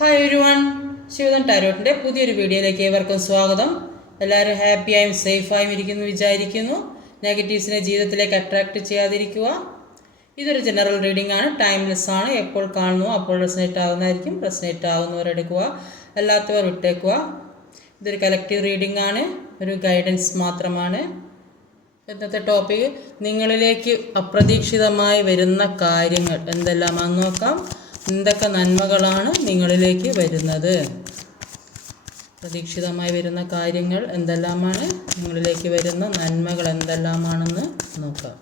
Hi everyone, Shivadan ടാരോട്ടിൻ്റെ പുതിയൊരു വീഡിയോയിലേക്ക് ഏവർക്കും സ്വാഗതം. എല്ലാവരും ഹാപ്പിയായും സേഫായും ഇരിക്കുന്നു വിചാരിക്കുന്നു. നെഗറ്റീവ്സിനെ ജീവിതത്തിലേക്ക് അട്രാക്റ്റ് ചെയ്യാതിരിക്കുക. ഇതൊരു ജനറൽ റീഡിംഗ് ആണ്, ടൈംലെസ് ആണ്. എപ്പോൾ കാണുന്നു അപ്പോൾ റെസനേറ്റ് ആകുന്നതായിരിക്കും. റെസനേറ്റ് ആകുന്നവരെടുക്കുക, അല്ലാത്തവർ വിട്ടേക്കുക. ഇതൊരു കളക്റ്റീവ് റീഡിംഗ് ആണ്, ഒരു ഗൈഡൻസ് മാത്രമാണ്. ഇന്നത്തെ ടോപ്പിക് നിങ്ങളിലേക്ക് അപ്രതീക്ഷിതമായി വരുന്ന കാര്യങ്ങൾ എന്തെല്ലാമാണെന്ന് നോക്കാം. എന്തൊക്കെ നന്മകളാണ് നിങ്ങളിലേക്ക് വരുന്നത്? പ്രതീക്ഷിതമായി വരുന്ന കാര്യങ്ങൾ എന്തെല്ലാമാണ്? നിങ്ങളിലേക്ക് വരുന്ന നന്മകൾ എന്തെല്ലാമാണെന്ന് നോക്കാം.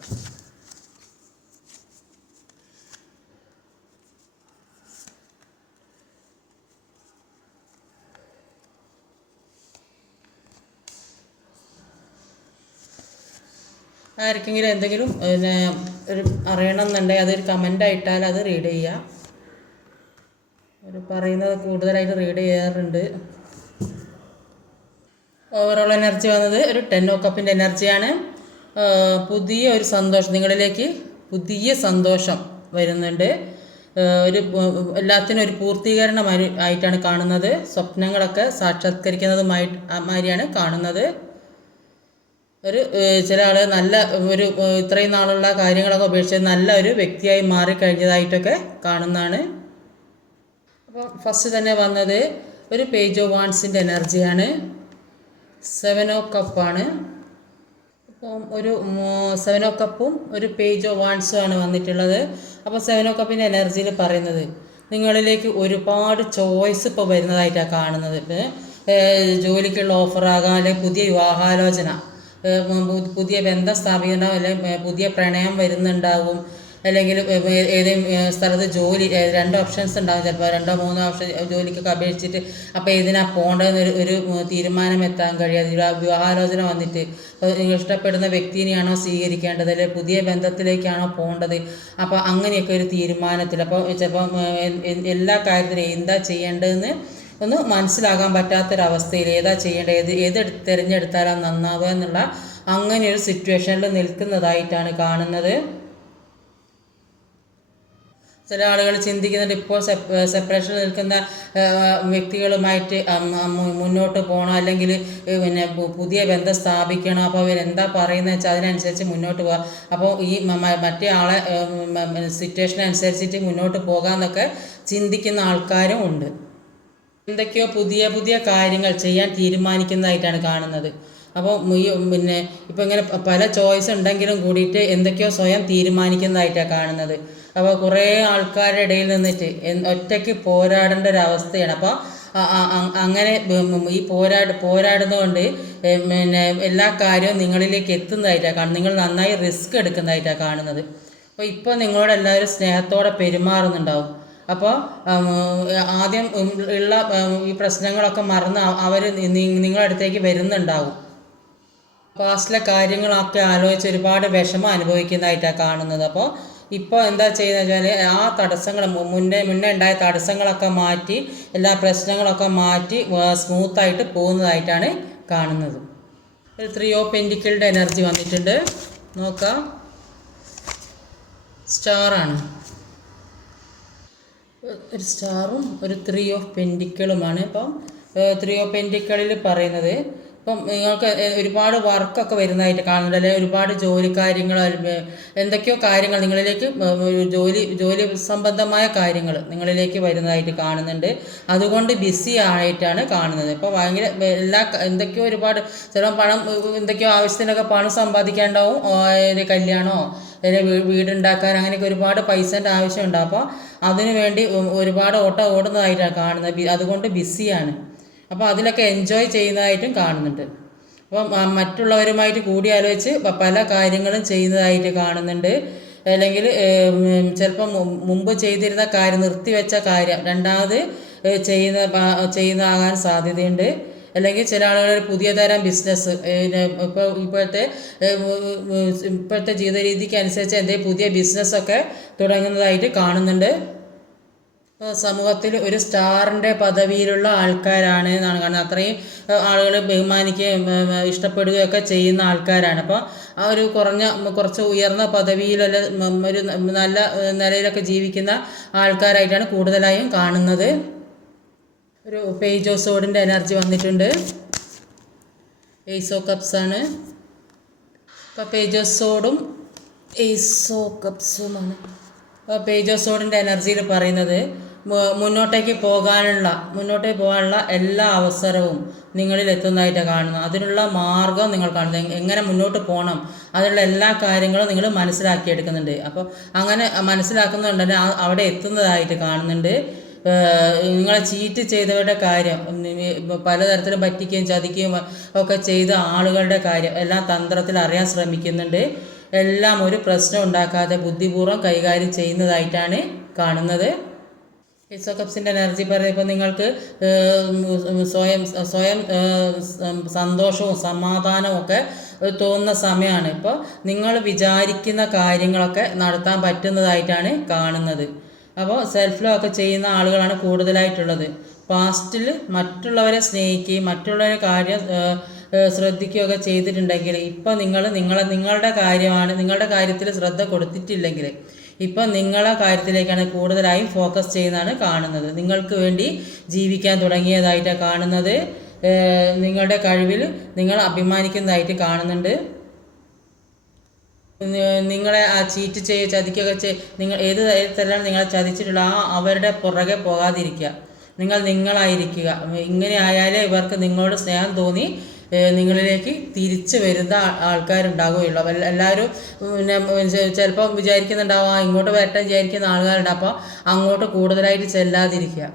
ആർക്കെങ്കിലും എന്തെങ്കിലും ഒരു അറിയണമെന്നുണ്ടെങ്കിൽ അതൊരു കമൻ്റായിട്ടാൽ അത് റീഡ് ചെയ്യാം. ഒരു പറയുന്നത് കൂടുതലായിട്ട് റീഡ് ചെയ്യാറുണ്ട്. ഓവറോൾ എനർജി വന്നത് ഒരു 10 ഓഫ് കപ്പിൻ്റെ എനർജിയാണ്. പുതിയ ഒരു സന്തോഷം, നിങ്ങളിലേക്ക് പുതിയ സന്തോഷം വരുന്നുണ്ട്. ഒരു എല്ലാത്തിനും ഒരു പൂർത്തീകരണം ആയിട്ടാണ് കാണുന്നത്. സ്വപ്നങ്ങളൊക്കെ സാക്ഷാത്കരിക്കുന്നതുമാരിയാണ് കാണുന്നത്. ഒരു ചില ആൾ നല്ല ഒരു ഇത്രയും നാളുള്ള കാര്യങ്ങളൊക്കെ ഉപേക്ഷിച്ച് നല്ല ഒരു വ്യക്തിയായി മാറിക്കഴിഞ്ഞതായിട്ടൊക്കെ കാണുന്നതാണ്. അപ്പോൾ ഫസ്റ്റ് തന്നെ വന്നത് ഒരു പേജ് ഓഫ് വാൺസിൻ്റെ എനർജിയാണ്. 7 ഓഫ് കപ്പാണ്. അപ്പം ഒരു 7 ഓഫ് കപ്പും ഒരു പേജ് ഓഫ് വാൺസും ആണ് വന്നിട്ടുള്ളത്. അപ്പോൾ 7 ഓഫ് കപ്പിൻ്റെ എനർജിയിൽ പറയുന്നത് നിങ്ങളിലേക്ക് ഒരുപാട് ചോയ്സ് ഇപ്പോൾ വരുന്നതായിട്ടാണ് കാണുന്നത്. ജോലിക്കുള്ള ഓഫറാകാം, അല്ലെങ്കിൽ പുതിയ വിവാഹാലോചന, പുതിയ ബന്ധം സ്ഥാപിക്കണം, അല്ലെങ്കിൽ പുതിയ പ്രണയം വരുന്നുണ്ടാവും, അല്ലെങ്കിൽ ഏതെങ്കിലും സ്ഥലത്ത് ജോലി 2 ഓപ്ഷൻസ് ഉണ്ടാകും. ചിലപ്പോൾ 2-3 ഓപ്ഷൻ ജോലിക്കൊക്കെ അപേക്ഷിച്ചിട്ട് അപ്പോൾ ഏതിനാണ് പോകേണ്ടതെന്ന് ഒരു തീരുമാനം എത്താൻ കഴിയാതെ വിവാഹാലോചന വന്നിട്ട് നിങ്ങൾ ഇഷ്ടപ്പെടുന്ന വ്യക്തിനെയാണോ സ്വീകരിക്കേണ്ടത്, അല്ലെങ്കിൽ പുതിയ ബന്ധത്തിലേക്കാണോ പോകേണ്ടത്, അപ്പോൾ അങ്ങനെയൊക്കെ ഒരു തീരുമാനത്തിൽ അപ്പോൾ ചിലപ്പോൾ എല്ലാ കാര്യത്തിലും എന്താ ചെയ്യേണ്ടതെന്ന് ഒന്ന് മനസ്സിലാകാൻ പറ്റാത്തൊരവസ്ഥയിൽ ഏതാ ചെയ്യേണ്ടത്, ഏത് തിരഞ്ഞെടുത്താലാണ് നന്നാവുക എന്നുള്ള അങ്ങനെ ഒരു സിറ്റുവേഷനിൽ നിൽക്കുന്നതായിട്ടാണ് കാണുന്നത്. ചില ആളുകൾ ചിന്തിക്കുന്നുണ്ട് ഇപ്പോൾ സെപ്പറേഷനിൽ നിൽക്കുന്ന വ്യക്തികളുമായിട്ട് മുന്നോട്ട് പോകണം, അല്ലെങ്കിൽ പിന്നെ പുതിയ ബന്ധം സ്ഥാപിക്കണം. അപ്പോൾ അവരെന്താ പറയുന്നത് വെച്ചാൽ അതിനനുസരിച്ച് മുന്നോട്ട് പോകാം. അപ്പോൾ ഈ മറ്റേ ആളെ സിറ്റുവേഷൻ അനുസരിച്ചിട്ട് മുന്നോട്ട് പോകാമെന്നൊക്കെ ചിന്തിക്കുന്ന ആൾക്കാരും ഉണ്ട്. എന്തൊക്കെയോ പുതിയ പുതിയ കാര്യങ്ങൾ ചെയ്യാൻ തീരുമാനിക്കുന്നതായിട്ടാണ് കാണുന്നത്. അപ്പോൾ പിന്നെ ഇപ്പോൾ ഇങ്ങനെ പല ചോയ്സ് ഉണ്ടെങ്കിലും കൂടിയിട്ട് എന്തൊക്കെയോ സ്വയം തീരുമാനിക്കുന്നതായിട്ടാണ് കാണുന്നത്. അപ്പോൾ കുറേ ആൾക്കാരുടെ ഇടയിൽ നിന്നിട്ട് ഒറ്റയ്ക്ക് പോരാടേണ്ട ഒരവസ്ഥയാണ്. അപ്പോൾ അങ്ങനെ ഈ പോരാടുന്നതുകൊണ്ട് പിന്നെ എല്ലാ കാര്യവും നിങ്ങളിലേക്ക് എത്തുന്നതായിട്ടാണ് കാണുന്നത്. നിങ്ങൾ നന്നായി റിസ്ക് എടുക്കുന്നതായിട്ടാണ് കാണുന്നത്. അപ്പോൾ ഇപ്പോൾ നിങ്ങളോട് എല്ലാവരും സ്നേഹത്തോടെ പെരുമാറുന്നുണ്ടാവും. അപ്പോൾ ആദ്യം ഉള്ള ഈ പ്രശ്നങ്ങളൊക്കെ മറന്ന് അവർ നിങ്ങളുടെ അടുത്തേക്ക് വരുന്നുണ്ടാവും. പാസ്റ്റിലെ കാര്യങ്ങളൊക്കെ ആലോചിച്ച് ഒരുപാട് വിഷമം അനുഭവിക്കുന്നതായിട്ടാണ് കാണുന്നത്. അപ്പോൾ ഇപ്പോൾ എന്താ ചെയ്യുന്നത് വെച്ചാൽ ആ തടസ്സങ്ങൾ മുന്നേ ഉണ്ടായ തടസ്സങ്ങളൊക്കെ മാറ്റി എല്ലാ പ്രശ്നങ്ങളൊക്കെ മാറ്റി സ്മൂത്തായിട്ട് പോകുന്നതായിട്ടാണ് കാണുന്നത്. ഒരു 3 ഓഫ് പെൻറ്റിക്കിളുടെ എനർജി വന്നിട്ടുണ്ട്. നോക്കാം, സ്റ്റാറാണ്. ഒരു സ്റ്റാറും ഒരു 3 ഓഫ് പെൻറ്റിക്കിളുമാണ്. ഇപ്പം 3 ഓഫ് പെൻറ്റിക്കിളിൽ പറയുന്നത് ഇപ്പം നിങ്ങൾക്ക് ഒരുപാട് വർക്കൊക്കെ വരുന്നതായിട്ട് കാണുന്നുണ്ട്, അല്ലെങ്കിൽ ഒരുപാട് ജോലി കാര്യങ്ങൾ എന്തൊക്കെയോ കാര്യങ്ങൾ നിങ്ങളിലേക്ക് ജോലി സംബന്ധമായ കാര്യങ്ങൾ നിങ്ങളിലേക്ക് വരുന്നതായിട്ട് കാണുന്നുണ്ട്. അതുകൊണ്ട് ബിസി ആയിട്ടാണ് കാണുന്നത്. ഇപ്പോൾ ഭയങ്കര എന്തൊക്കെയോ ഒരുപാട് ചിലപ്പോൾ പണം എന്തൊക്കെയോ ആവശ്യത്തിനൊക്കെ പണം സമ്പാദിക്കേണ്ടാവും, കല്യാണമോ അല്ലെങ്കിൽ വീടുണ്ടാക്കാൻ അങ്ങനെയൊക്കെ ഒരുപാട് പൈസേൻ്റെ ആവശ്യമുണ്ടാകും. അപ്പോൾ അതിനു വേണ്ടി ഒരുപാട് ഓടുന്നതായിട്ടാണ് കാണുന്നത്. അതുകൊണ്ട് ബിസിയാണ്. അപ്പോൾ അതിലൊക്കെ എൻജോയ് ചെയ്യുന്നതായിട്ടും കാണുന്നുണ്ട്. അപ്പം മറ്റുള്ളവരുമായിട്ട് കൂടിയാലോചിച്ച് പല കാര്യങ്ങളും ചെയ്യുന്നതായിട്ട് കാണുന്നുണ്ട്. അല്ലെങ്കിൽ ചിലപ്പം മുമ്പ് ചെയ്തിരുന്ന കാര്യം നിർത്തിവെച്ച കാര്യം രണ്ടാമത് ചെയ്യുന്നതാകാൻ സാധ്യതയുണ്ട്. അല്ലെങ്കിൽ ചില ആളുകൾ പുതിയ തരം ബിസിനസ് ഇപ്പോഴത്തെ ജീവിത രീതിക്ക് അനുസരിച്ച് എന്തെങ്കിലും പുതിയ ബിസിനസ്സൊക്കെ തുടങ്ങുന്നതായിട്ട് കാണുന്നുണ്ട്. സമൂഹത്തിൽ ഒരു സ്റ്റാറിൻ്റെ പദവിയിലുള്ള ആൾക്കാരാണ് എന്നാണ് കാണുന്നത്. അത്രയും ആളുകൾ ബഹുമാനിക്കുകയും ഇഷ്ടപ്പെടുകയൊക്കെ ചെയ്യുന്ന ആൾക്കാരാണ്. അപ്പോൾ ആ ഒരു കുറച്ച് ഉയർന്ന പദവിയിലുള്ള ഒരു നല്ല നിലയിലൊക്കെ ജീവിക്കുന്ന ആൾക്കാരായിട്ടാണ് കൂടുതലായും കാണുന്നത്. ഒരു പേജ് ഓഫ് സോഡിൻ്റെ എനർജി വന്നിട്ടുണ്ട്. എയ്സ് ഓഫ് കപ്സ് ആണ്. അപ്പോൾ പേജ് ഓഫ് സോഡും എയ്സ് ഓഫ് കപ്സുമാണ്. അപ്പോൾ പേജ് ഓഫ് സോഡിൻ്റെ എനർജിയിൽ പറയുന്നത് മുന്നോട്ടേക്ക് പോകാനുള്ള എല്ലാ അവസരവും നിങ്ങളിൽ എത്തുന്നതായിട്ടാണ് കാണുന്നത്. അതിനുള്ള മാർഗം നിങ്ങൾ കാണുന്നത്, എങ്ങനെ മുന്നോട്ട് പോകണം, അതിനുള്ള എല്ലാ കാര്യങ്ങളും നിങ്ങൾ മനസ്സിലാക്കിയെടുക്കുന്നുണ്ട്. അപ്പോൾ അങ്ങനെ മനസ്സിലാക്കുന്നതുകൊണ്ട് തന്നെ അവിടെ എത്തുന്നതായിട്ട് കാണുന്നുണ്ട്. നിങ്ങളെ ചീറ്റ് ചെയ്തവരുടെ കാര്യം, പലതരത്തിലും പറ്റിക്കുകയും ചതിക്കുകയും ഒക്കെ ചെയ്ത ആളുകളുടെ കാര്യം എല്ലാം തന്ത്രത്തിൽ അറിയാൻ ശ്രമിക്കുന്നുണ്ട്. എല്ലാം ഒരു പ്രശ്നം ഉണ്ടാക്കാതെ ബുദ്ധിപൂർവ്വം കൈകാര്യം ചെയ്യുന്നതായിട്ടാണ് കാണുന്നത്. എയ്സ് ഓഫ് കപ്സിൻ്റെ എനർജി പറയുമ്പോൾ നിങ്ങൾക്ക് സ്വയം സന്തോഷവും സമാധാനവും ഒക്കെ തോന്നുന്ന സമയമാണ്. ഇപ്പോൾ നിങ്ങൾ വിചാരിക്കുന്ന കാര്യങ്ങളൊക്കെ നടത്താൻ പറ്റുന്നതായിട്ടാണ് കാണുന്നത്. അപ്പോൾ സെൽഫ് ലോ ഒക്കെ ചെയ്യുന്ന ആളുകളാണ് കൂടുതലായിട്ടുള്ളത്. പാസ്റ്റിൽ മറ്റുള്ളവരെ സ്നേഹിക്കുകയും മറ്റുള്ളവരുടെ കാര്യം ശ്രദ്ധിക്കുകയൊക്കെ ചെയ്തിട്ടുണ്ടെങ്കിൽ ഇപ്പോൾ നിങ്ങളുടെ കാര്യത്തിൽ ശ്രദ്ധ കൊടുത്തിട്ടില്ലെങ്കിൽ ഇപ്പം നിങ്ങളെ കാര്യത്തിലേക്കാണ് കൂടുതലായും ഫോക്കസ് ചെയ്യുന്നതാണ് കാണുന്നത്. നിങ്ങൾക്ക് വേണ്ടി ജീവിക്കാൻ തുടങ്ങിയതായിട്ടാണ് കാണുന്നത്. നിങ്ങളുടെ കഴിവിൽ നിങ്ങൾ അഭിമാനിക്കുന്നതായിട്ട് കാണുന്നുണ്ട്. നിങ്ങളെ ചീറ്റ് ചതിക്കുകയൊക്കെ നിങ്ങൾ ഏത് തരത്തിലാണ് നിങ്ങളെ ചതിച്ചിട്ടുള്ള അവരുടെ പുറകെ പോകാതിരിക്കുക. നിങ്ങളായിരിക്കുക. ഇങ്ങനെ ആയാലേ ഇവർക്ക് നിങ്ങളോട് സ്നേഹം തോന്നി നിങ്ങളിലേക്ക് തിരിച്ച് വരുന്ന ആൾക്കാരുണ്ടാവുകയുള്ളൂ. എല്ലാവരും ചിലപ്പോൾ വിചാരിക്കുന്നുണ്ടാവും ഇങ്ങോട്ട് വരട്ടെ വിചാരിക്കുന്ന ആൾക്കാരുണ്ട്. അപ്പോൾ അങ്ങോട്ട് കൂടുതലായിട്ട് ചെല്ലാതിരിക്കുക.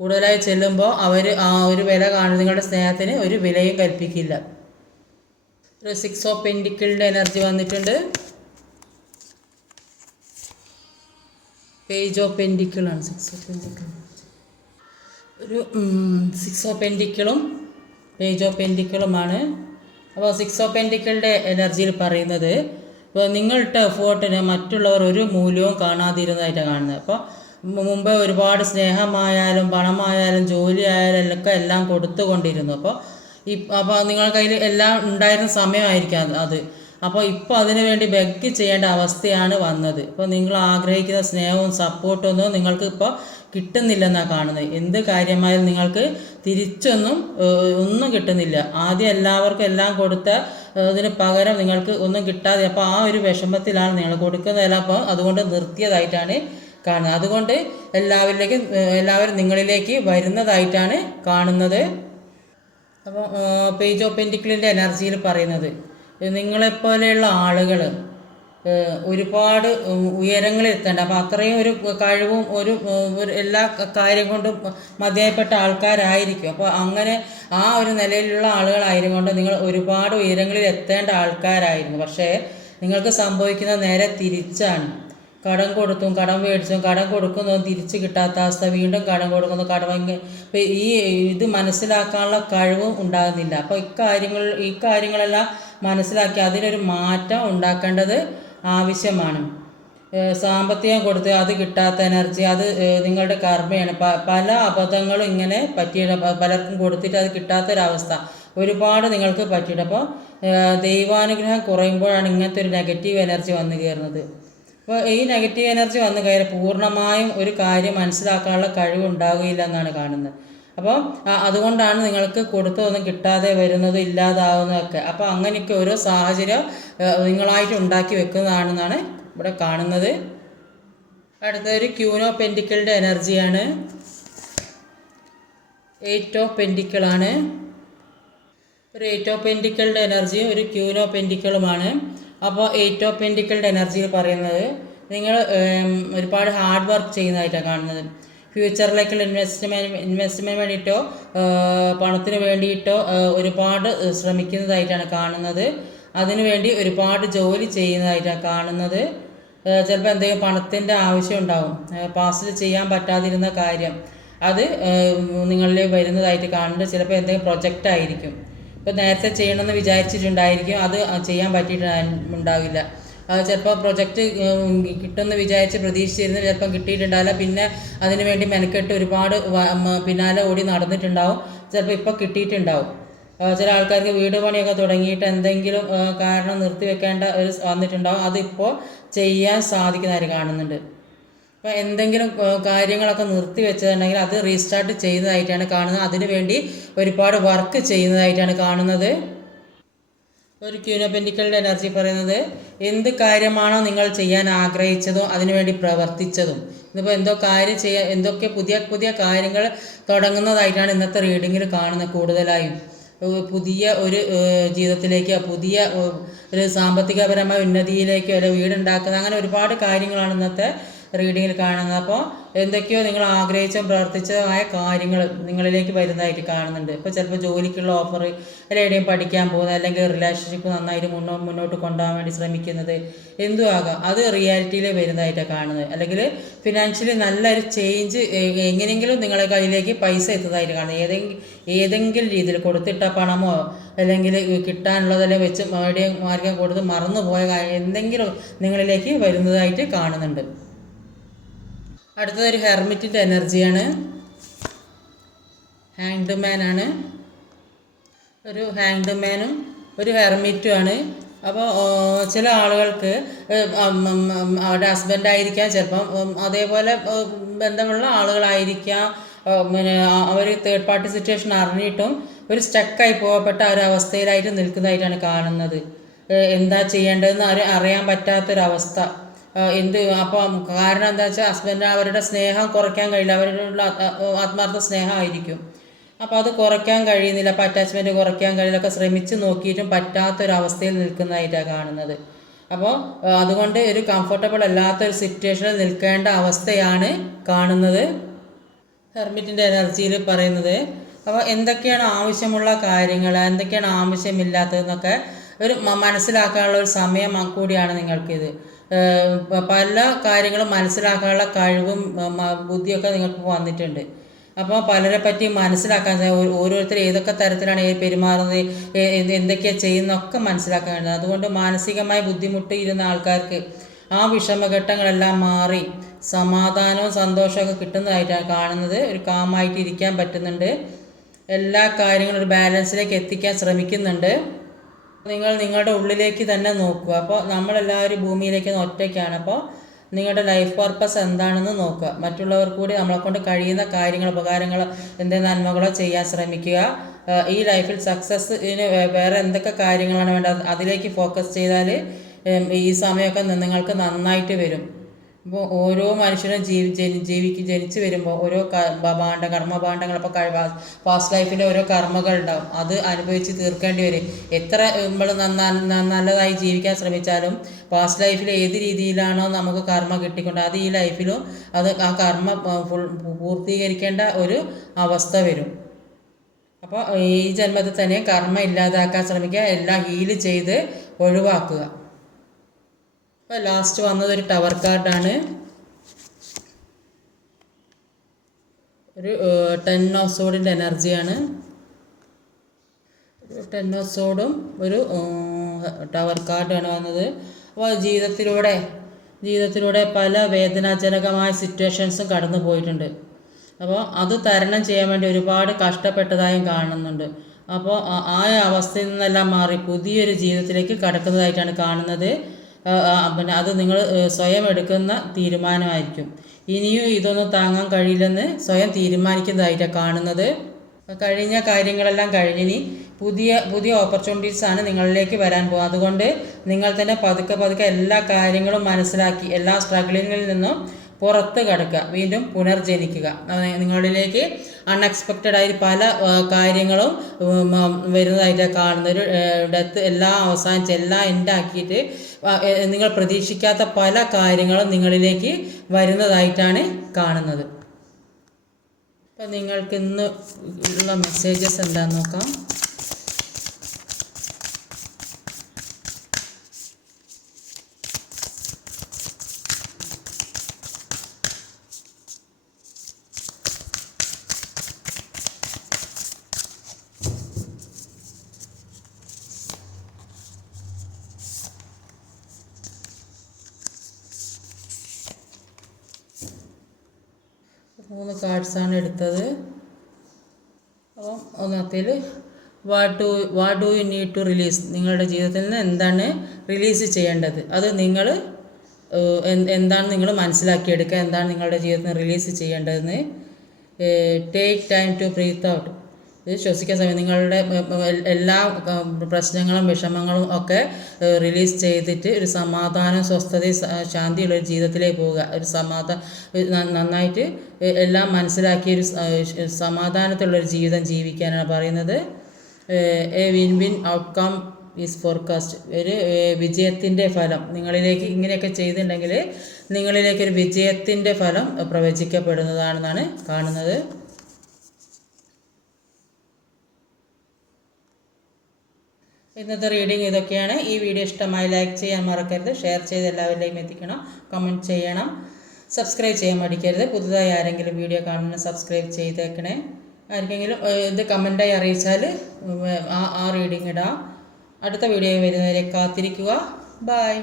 കൂടുതലായി ചെല്ലുമ്പോൾ അവർ ഒരു വില കാണും, നിങ്ങളുടെ സ്നേഹത്തിന് ഒരു വിലയും കൽപ്പിക്കില്ല. ഒരു 6 ഓഫ് പെൻറ്റിക്കിളിൻ്റെ എനർജി വന്നിട്ടുണ്ട്. പേജ് ഓഫ് പെൻറ്റിക്കിളാണ് 6 ഓഫ് പെൻറ്റിക്കിൾ. ഒരു 6 ഓഫ് പെൻറ്റിക്കിളും പേജ് ഓഫ് പെൻറ്റിക്കിളുമാണ്. അപ്പോൾ 6 ഓഫ് പെൻറ്റിക്കിളിൻ്റെ എനർജിയിൽ പറയുന്നത് ഇപ്പോൾ നിങ്ങളിട്ട എഫേർട്ടിന് മറ്റുള്ളവർ ഒരു മൂല്യവും കാണാതിരുന്നതായിട്ടാണ് കാണുന്നത്. അപ്പോൾ മുമ്പ് ഒരുപാട് സ്നേഹമായാലും പണമായാലും ജോലി ആയാലും ഒക്കെ എല്ലാം കൊടുത്തുകൊണ്ടിരുന്നു. അപ്പോൾ നിങ്ങളുടെ കയ്യിൽ എല്ലാം ഉണ്ടായിരുന്ന സമയമായിരിക്കാം അത്. അപ്പോൾ ഇപ്പോൾ അതിനു വേണ്ടി ബെഗ് ചെയ്യേണ്ട അവസ്ഥയാണ് വന്നത്. അപ്പോൾ നിങ്ങൾ ആഗ്രഹിക്കുന്ന സ്നേഹവും സപ്പോർട്ടൊന്നും നിങ്ങൾക്ക് ഇപ്പോൾ കിട്ടുന്നില്ലെന്നാണ് കാണുന്നത്. എന്ത് കാര്യമായാലും നിങ്ങൾക്ക് ഒന്നും കിട്ടുന്നില്ല. ആദ്യം എല്ലാവർക്കും എല്ലാം കൊടുത്ത അതിന് പകരം നിങ്ങൾക്ക് ഒന്നും കിട്ടാതെ അപ്പോൾ ആ ഒരു വിഷമത്തിലാണ് നിങ്ങൾ കൊടുക്കുന്നതെല്ലാം. അപ്പോൾ അതുകൊണ്ട് നിർത്തിയതായിട്ടാണ് കാണുന്നത്. അതുകൊണ്ട് എല്ലാവരും നിങ്ങളിലേക്ക് വരുന്നതായിട്ടാണ് കാണുന്നത്. അപ്പോൾ പേജ് ഓഫ് പെൻറ്റിക്കിളിൻ്റെ എനർജിയിൽ പറയുന്നത് നിങ്ങളെപ്പോലെയുള്ള ആളുകൾ ഒരുപാട് ഉയരങ്ങളിൽ എത്തേണ്ട, അപ്പോൾ അത്രയും ഒരു കഴിവും ഒരു എല്ലാ കാര്യം കൊണ്ടും മതിയായപ്പെട്ട ആൾക്കാരായിരിക്കും. അപ്പോൾ അങ്ങനെ ആ ഒരു നിലയിലുള്ള ആളുകളായതുകൊണ്ട് നിങ്ങൾ ഒരുപാട് ഉയരങ്ങളിൽ എത്തേണ്ട ആൾക്കാരായിരുന്നു. പക്ഷേ നിങ്ങൾക്ക് സംഭവിക്കുന്നത് നേരെ തിരിച്ചാണ്. കടം കൊടുത്തും കടം മേടിച്ചും കടം കൊടുക്കുന്നതും തിരിച്ച് കിട്ടാത്ത അവസ്ഥ, വീണ്ടും കടം കൊടുക്കുന്നു, ഇപ്പോൾ ഇത് മനസ്സിലാക്കാനുള്ള കഴിവും ഉണ്ടാകുന്നില്ല. അപ്പോൾ ഈ കാര്യങ്ങളെല്ലാം മനസ്സിലാക്കി അതിനൊരു മാറ്റം ഉണ്ടാക്കേണ്ടത് ആവശ്യമാണ്. സാമ്പത്തികം കൊടുത്ത് അത് കിട്ടാത്ത എനർജി, അത് നിങ്ങളുടെ കർമ്മയാണ്. പല അബദ്ധങ്ങളും ഇങ്ങനെ പറ്റിയിട്ട് പലർക്കും കൊടുത്തിട്ട് അത് കിട്ടാത്തൊരവസ്ഥ ഒരുപാട് നിങ്ങൾക്ക് പറ്റിയിട്ട്. അപ്പോൾ ദൈവാനുഗ്രഹം കുറയുമ്പോഴാണ് ഇങ്ങനത്തെ ഒരു നെഗറ്റീവ് എനർജി വന്നു കയറുന്നത്. അപ്പോൾ ഈ നെഗറ്റീവ് എനർജി വന്നു കയറി പൂർണ്ണമായും ഒരു കാര്യം മനസ്സിലാക്കാനുള്ള കഴിവുണ്ടാകുകയില്ല എന്നാണ് കാണുന്നത്. അപ്പോൾ അതുകൊണ്ടാണ് നിങ്ങൾക്ക് കൊടുത്തതൊന്നും കിട്ടാതെ വരുന്നതും ഇല്ലാതാവുന്നതൊക്കെ. അപ്പോൾ അങ്ങനെയൊക്കെ ഓരോ സാഹചര്യം നിങ്ങളായിട്ട് ഉണ്ടാക്കി വെക്കുന്നതാണെന്നാണ് ഇവിടെ കാണുന്നത്. അടുത്തൊരു ക്യൂൻ ഓഫ് പെൻറ്റിക്കിളിൻ്റെ എനർജിയാണ്. 8 ഓഫ് പെൻറ്റിക്കിളാണ്. ഒരു 8 ഓഫ് പെൻറ്റിക്കിളിൻ്റെ എനർജിയും ഒരു ക്യൂൻ ഓഫ് പെൻറ്റിക്കിളുമാണ്. അപ്പോൾ 8 ഓഫ് പെൻറ്റിക്കിളിൻ്റെ എനർജിയിൽ പറയുന്നത് നിങ്ങൾ ഒരുപാട് ഹാർഡ് വർക്ക് ചെയ്യുന്നതായിട്ടാണ് കാണുന്നത്. ഫ്യൂച്ചറിലേക്കുള്ള ഇൻവെസ്റ്റ്മെൻറ്റ് വേണ്ടിയിട്ടോ പണത്തിന് വേണ്ടിയിട്ടോ ഒരുപാട് ശ്രമിക്കുന്നതായിട്ടാണ് കാണുന്നത്. അതിനുവേണ്ടി ഒരുപാട് ജോലി ചെയ്യുന്നതായിട്ടാണ് കാണുന്നത്. ചിലപ്പോൾ എന്തെങ്കിലും പണത്തിൻ്റെ ആവശ്യം ഉണ്ടാവും. പാസ്റ്റിൽ ചെയ്യാൻ പറ്റാതിരുന്ന കാര്യം അത് നിങ്ങളിൽ വരുന്നതായിട്ട് കാണുന്നുണ്ട്. ചിലപ്പോൾ എന്തെങ്കിലും പ്രൊജക്റ്റ് ആയിരിക്കും. ഇപ്പോൾ നേരത്തെ ചെയ്യണമെന്ന് വിചാരിച്ചിട്ടുണ്ടായിരിക്കും, അത് ചെയ്യാൻ പറ്റിയിട്ടുണ്ടാവില്ല. ചിലപ്പോൾ പ്രൊജക്റ്റ് കിട്ടുമെന്ന് വിചാരിച്ച് പ്രതീക്ഷിച്ചിരുന്ന് ചിലപ്പോൾ കിട്ടിയിട്ടുണ്ടാവില്ല. പിന്നെ അതിനു വേണ്ടി മെനക്കെട്ട് ഒരുപാട് പിന്നാലെ ഓടി നടന്നിട്ടുണ്ടാവും. ചിലപ്പോൾ ഇപ്പോൾ കിട്ടിയിട്ടുണ്ടാവും. ചില ആൾക്കാർക്ക് വീട് പണിയൊക്കെ തുടങ്ങിയിട്ട് എന്തെങ്കിലും കാരണം നിർത്തി വെക്കേണ്ട വന്നിട്ടുണ്ടാവും. അതിപ്പോൾ ചെയ്യാൻ സാധിക്കുന്നതായിട്ട് കാണുന്നുണ്ട്. ഇപ്പോൾ എന്തെങ്കിലും കാര്യങ്ങളൊക്കെ നിർത്തി വെച്ചതുണ്ടെങ്കിൽ അത് റീസ്റ്റാർട്ട് ചെയ്യുന്നതായിട്ടാണ് കാണുന്നത്. അതിനുവേണ്ടി ഒരുപാട് വർക്ക് ചെയ്യുന്നതായിട്ടാണ് കാണുന്നത്. ഒരു ക്യൂനോപെൻഡിക്കലിൻ്റെ എനർജി പറയുന്നത് എന്ത് കാര്യമാണോ നിങ്ങൾ ചെയ്യാൻ ആഗ്രഹിച്ചതോ അതിനുവേണ്ടി പ്രവർത്തിച്ചതും. ഇതിപ്പോൾ എന്തൊക്കെ പുതിയ പുതിയ കാര്യങ്ങൾ തുടങ്ങുന്നതായിട്ടാണ് ഇന്നത്തെ റീഡിങ്ങിൽ കാണുന്നത്. കൂടുതലായും പുതിയ ഒരു ജീവിതത്തിലേക്ക്, പുതിയ ഒരു സാമ്പത്തികപരമായ ഉന്നതിയിലേക്കോ അല്ലെങ്കിൽ വീടുണ്ടാക്കുന്ന അങ്ങനെ ഒരുപാട് കാര്യങ്ങളാണ് ഇന്നത്തെ റീഡിങ്ങിൽ കാണുന്നത്. അപ്പോൾ എന്തൊക്കെയോ നിങ്ങൾ ആഗ്രഹിച്ചും പ്രവർത്തിച്ചതുമായ കാര്യങ്ങൾ നിങ്ങളിലേക്ക് വരുന്നതായിട്ട് കാണുന്നുണ്ട്. ഇപ്പോൾ ചിലപ്പോൾ ജോലിക്കുള്ള ഓഫർ, അല്ലെങ്കിൽ എവിടെയും പഠിക്കാൻ പോകുന്നത്, അല്ലെങ്കിൽ റിലേഷൻഷിപ്പ് നന്നായിട്ട് മുന്നോട്ട് കൊണ്ടുപോകാൻ വേണ്ടി ശ്രമിക്കുന്നത്, എന്തും ആകാം, അത് റിയാലിറ്റിയിൽ വരുന്നതായിട്ടാണ് കാണുന്നത്. അല്ലെങ്കിൽ ഫിനാൻഷ്യലി നല്ലൊരു ചേഞ്ച് എങ്ങനെയെങ്കിലും നിങ്ങളുടെ കയ്യിലേക്ക് പൈസ എത്തുന്നതായിട്ട് കാണുന്നത്. ഏതെങ്കിലും രീതിയിൽ കൊടുത്തിട്ട പണമോ അല്ലെങ്കിൽ കിട്ടാനുള്ളതെല്ലാം വെച്ച് എവിടെയും മാർഗം കൊടുത്ത് മറന്നുപോയ എന്തെങ്കിലും നിങ്ങളിലേക്ക് വരുന്നതായിട്ട് കാണുന്നുണ്ട്. അടുത്തതൊരു ഹെർമിറ്റിൻ്റെ എനർജിയാണ്. ഹാങ്ഡ് മാനാണ്. ഒരു ഹാങ്ഡ് മാനും ഒരു ഹെർമിറ്റുമാണ്. അപ്പോൾ ചില ആളുകൾക്ക് അവരുടെ ഹസ്ബൻഡായിരിക്കാം, ചിലപ്പം അതേപോലെ ബന്ധമുള്ള ആളുകളായിരിക്കാം. പിന്നെ അവർ തേർഡ് പാർട്ടി സിറ്റുവേഷൻ അറിഞ്ഞിട്ടും ഒരു സ്റ്റക്കായി പോകപ്പെട്ട ഒരവസ്ഥയിലായിട്ട് നിൽക്കുന്നതായിട്ടാണ് കാണുന്നത്. എന്താ ചെയ്യേണ്ടതെന്ന് അറിയാൻ പറ്റാത്തൊരവസ്ഥ. അപ്പം കാരണം എന്താ വെച്ചാൽ ഹസ്ബൻഡ് അവരുടെ സ്നേഹം കുറയ്ക്കാൻ കഴിയില്ല. അവരുടെ ആത്മാർത്ഥ സ്നേഹമായിരിക്കും. അപ്പോൾ അത് കുറയ്ക്കാൻ കഴിയുന്നില്ല. അപ്പോൾ അറ്റാച്ച്മെൻറ്റ് കുറയ്ക്കാൻ കഴിയില്ലൊക്കെ ശ്രമിച്ച് നോക്കിയിട്ടും പറ്റാത്തൊരവസ്ഥയിൽ നിൽക്കുന്നതായിട്ടാണ് കാണുന്നത്. അപ്പോൾ അതുകൊണ്ട് ഒരു കംഫർട്ടബിൾ അല്ലാത്തൊരു സിറ്റുവേഷനിൽ നിൽക്കേണ്ട അവസ്ഥയാണ് കാണുന്നത്. ഹെർമിറ്റിൻ്റെ എനർജിയിൽ പറയുന്നത് അപ്പോൾ എന്തൊക്കെയാണ് ആവശ്യമുള്ള കാര്യങ്ങൾ, എന്തൊക്കെയാണ് ആവശ്യമില്ലാത്തതെന്നൊക്കെ ഒരു മനസ്സിലാക്കാനുള്ള ഒരു സമയം കൂടിയാണ് നിങ്ങൾക്കിത്. പല കാര്യങ്ങളും മനസ്സിലാക്കാനുള്ള കഴിവും ബുദ്ധിയൊക്കെ നിങ്ങൾക്ക് വന്നിട്ടുണ്ട്. അപ്പോൾ പലരെ പറ്റി മനസ്സിലാക്കാൻ, ഓരോരുത്തർ ഏതൊക്കെ തരത്തിലാണ് പെരുമാറുന്നത്, എന്തൊക്കെയാണ് ചെയ്യുന്നതൊക്കെ മനസ്സിലാക്കാൻ കഴിയുന്നത്. അതുകൊണ്ട് മാനസികമായി ബുദ്ധിമുട്ടിയിരുന്ന ആൾക്കാർക്ക് ആ വിഷമഘട്ടങ്ങളെല്ലാം മാറി സമാധാനവും സന്തോഷമൊക്കെ കിട്ടുന്നതായിട്ടാണ് കാണുന്നത്. ഒരു കാമായിട്ട് ഇരിക്കാൻ പറ്റുന്നുണ്ട്. എല്ലാ കാര്യങ്ങളും ഒരു ബാലൻസിലേക്ക് എത്തിക്കാൻ ശ്രമിക്കുന്നുണ്ട്. നിങ്ങൾ നിങ്ങളുടെ ഉള്ളിലേക്ക് തന്നെ നോക്കുക. അപ്പോൾ നമ്മളെല്ലാവരും ഭൂമിയിലേക്ക് ഒറ്റയ്ക്കാണ്. അപ്പോൾ നിങ്ങളുടെ ലൈഫ് പർപ്പസ് എന്താണെന്ന് നോക്കുക. മറ്റുള്ളവർ കൂടി നമ്മളെക്കൊണ്ട് കഴിയുന്ന കാര്യങ്ങൾ, ഉപകാരങ്ങൾ, എന്തെങ്കിലും നന്മകളോ ചെയ്യാൻ ശ്രമിക്കുക. ഈ ലൈഫിൽ സക്സസ്സിന് വേറെ എന്തൊക്കെ കാര്യങ്ങളാണ് വേണ്ടത് അതിലേക്ക് ഫോക്കസ് ചെയ്താൽ ഈ സമയമൊക്കെ നിങ്ങൾക്ക് നന്നായിട്ട് വരും. ഇപ്പോൾ ഓരോ മനുഷ്യനും ജനിച്ച് വരുമ്പോൾ ഓരോ കർമ്മഭാണ്ഡങ്ങൾ, അപ്പോൾ പാസ്റ്റ് ലൈഫിൻ്റെ ഓരോ കർമ്മകൾ ഉണ്ടാവും. അത് അനുഭവിച്ച് തീർക്കേണ്ടി വരും. എത്ര നമ്മൾ നല്ലതായി ജീവിക്കാൻ ശ്രമിച്ചാലും പാസ്റ്റ് ലൈഫിൽ ഏത് രീതിയിലാണോ നമുക്ക് കർമ്മ കിട്ടിക്കൊണ്ട് അത് ഈ ലൈഫിലും ആ കർമ്മ പൂർത്തീകരിക്കേണ്ട ഒരു അവസ്ഥ വരും. അപ്പോൾ ഈ ജന്മത്തിൽ തന്നെ കർമ്മ ഇല്ലാതാക്കാൻ ശ്രമിക്കുക. എല്ലാം ഹീൽ ചെയ്ത് ഒഴിവാക്കുക. ഇപ്പോൾ ലാസ്റ്റ് വന്നത് ഒരു ടവർ കാർഡാണ്. ഒരു 10 ഓഫ് സോഡിൻ്റെ എനർജിയാണ്. ഒരു 10 ഓഫ് സോഡും ഒരു ടവർ കാർഡാണ് വന്നത്. അപ്പോൾ ജീവിതത്തിലൂടെ പല വേദനാജനകമായ സിറ്റുവേഷൻസും കടന്നു പോയിട്ടുണ്ട്. അപ്പോൾ അത് തരണം ചെയ്യാൻ വേണ്ടി ഒരുപാട് കഷ്ടപ്പെട്ടതായും കാണുന്നുണ്ട്. അപ്പോൾ ആ അവസ്ഥയിൽ നിന്നെല്ലാം മാറി പുതിയൊരു ജീവിതത്തിലേക്ക് കടക്കുന്നതായിട്ടാണ് കാണുന്നത്. പിന്നെ അത് നിങ്ങൾ സ്വയം എടുക്കുന്ന തീരുമാനമായിരിക്കും. ഇനിയും ഇതൊന്നും താങ്ങാൻ കഴിയില്ലെന്ന് സ്വയം തീരുമാനിക്കുന്നതായിട്ടാണ് കാണുന്നത്. കഴിഞ്ഞ കാര്യങ്ങളെല്ലാം കഴിഞ്ഞിനി പുതിയ ഓപ്പർച്യൂണിറ്റീസാണ് നിങ്ങളിലേക്ക് വരാൻ പോകുന്നത്. അതുകൊണ്ട് നിങ്ങൾ തന്നെ പതുക്കെ എല്ലാ കാര്യങ്ങളും മനസ്സിലാക്കി എല്ലാ സ്ട്രഗിളിങ്ങിൽ നിന്നും പുറത്ത് കടക്കുക, വീണ്ടും പുനർജനിക്കുക. നിങ്ങളിലേക്ക് അൺഎക്സ്പെക്റ്റഡായി പല കാര്യങ്ങളും വരുന്നതായിട്ടാണ് കാണുന്നത്. ഒരു ഡെത്ത് എല്ലാം അവസാനിച്ച് എല്ലാം എൻഡാക്കിയിട്ട് നിങ്ങൾ പ്രതീക്ഷിക്കാത്ത പല കാര്യങ്ങളും നിങ്ങളിലേക്ക് വരുന്നതായിട്ടാണ് കാണുന്നത്. അപ്പം നിങ്ങൾക്ക് ഇന്ന് ഉള്ള മെസ്സേജസ് എന്താണെന്ന് നോക്കാം. മൂന്ന് കാർഡ്സാണ് എടുത്തത്. അപ്പം ഒന്നത്തിൽ what do you need to release, നിങ്ങളുടെ ജീവിതത്തിൽ നിന്ന് എന്താണ് റിലീസ് ചെയ്യേണ്ടത് അത് നിങ്ങൾ എന്താണ് നിങ്ങൾ മനസ്സിലാക്കിയെടുക്കുക, എന്താണ് നിങ്ങളുടെ ജീവിതത്തിൽ റിലീസ് ചെയ്യേണ്ടതെന്ന്. Take time to breathe out. ഇത് ശ്വസിക്കാൻ സമയം നിങ്ങളുടെ എല്ലാ പ്രശ്നങ്ങളും വിഷമങ്ങളും ഒക്കെ റിലീസ് ചെയ്തിട്ട് ഒരു സമാധാനം, സ്വസ്ഥതയും ശാന്തിയുള്ള ഒരു ജീവിതത്തിലേക്ക് പോവുക. ഒരു നന്നായിട്ട് എല്ലാം മനസ്സിലാക്കിയ ഒരു സമാധാനത്തിലുള്ളൊരു ജീവിതം ജീവിക്കാനാണ് പറയുന്നത്. A win win outcome is forecast. ഒരു വിജയത്തിൻ്റെ ഫലം നിങ്ങളിലേക്ക് ഇങ്ങനെയൊക്കെ ചെയ്തിട്ടുണ്ടെങ്കിൽ നിങ്ങളിലേക്കൊരു വിജയത്തിൻ്റെ ഫലം പ്രവചിക്കപ്പെടുന്നതാണെന്നാണ് കാണുന്നത്. ഇന്നത്തെ റീഡിങ് ഇതൊക്കെയാണ്. ഈ വീഡിയോ ഇഷ്ടമായി ലൈക്ക് ചെയ്യാൻ മറക്കരുത്, ഷെയർ ചെയ്ത് എല്ലാവരിലേക്കും എത്തിക്കണം, കമൻറ്റ് ചെയ്യണം, സബ്സ്ക്രൈബ് ചെയ്യാൻ മടിക്കരുത്. പുതുതായി ആരെങ്കിലും വീഡിയോ കാണുന്ന സബ്സ്ക്രൈബ് ചെയ്തേക്കണേ. ആർക്കെങ്കിലും ഇത് കമൻറ്റായി അറിയിച്ചാൽ ആ റീഡിങ് ഇടാം. അടുത്ത വീഡിയോ വരുന്നവരെ കാത്തിരിക്കുക. ബൈ.